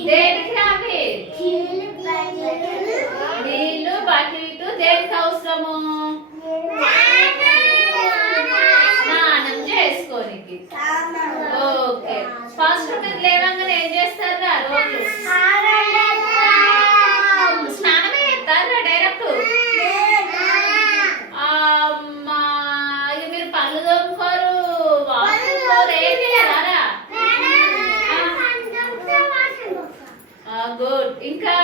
దేనికి నీళ్ళు బకెట్ దేనికి అవసరము? స్నానం చేసుకోనికి. ఓకే. ఫస్ట్ మీరు ఏం చేస్తారు రోజు? గుడ్ ఇంకా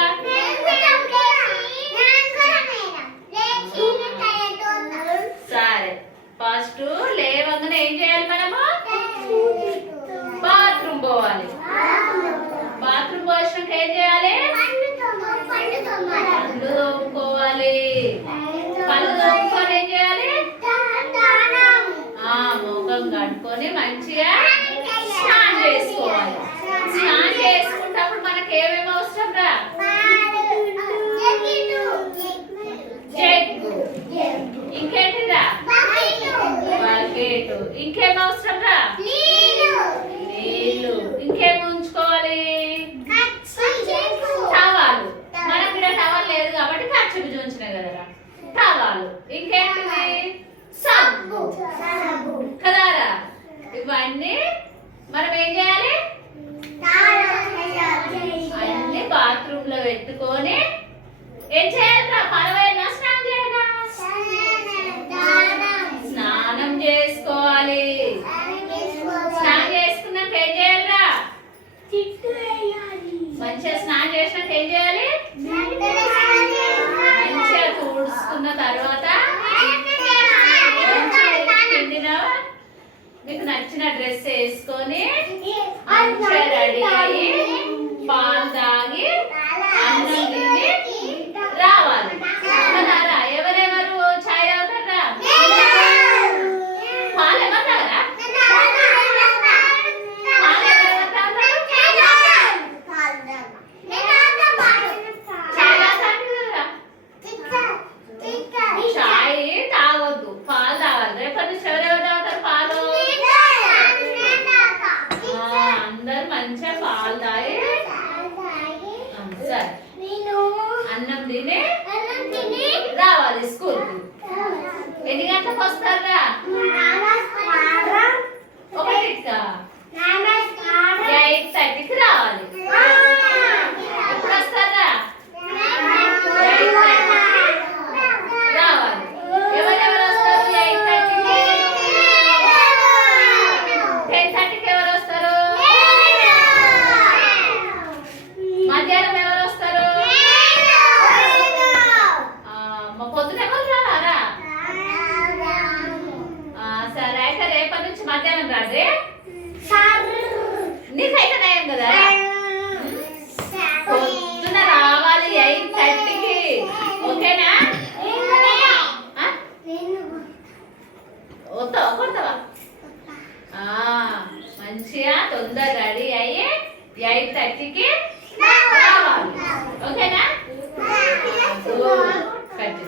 తాళాలు ఇంకేమున్నాయి సబ్బు. కదారా? ఇవన్నీ మనం ఏం చేయాలి? అన్ని బాత్రూమ్లో పెట్టుకొని ఏం చేయాలి? డ్రెస్ వేసుకొని రావాలి స్కూల్కి ఎదిగంట వస్తారా రే కాదే నీకైతే నయం కదా? పొద్దున రావాలి ఎయిట్ థర్టీకి. ఓకేనా? వస్తావా? కొడతావా? మంచిగా తొందర రెడీ అయ్యి ఎయిట్ థర్టీకి రావాలి. ఓకేనా? కట్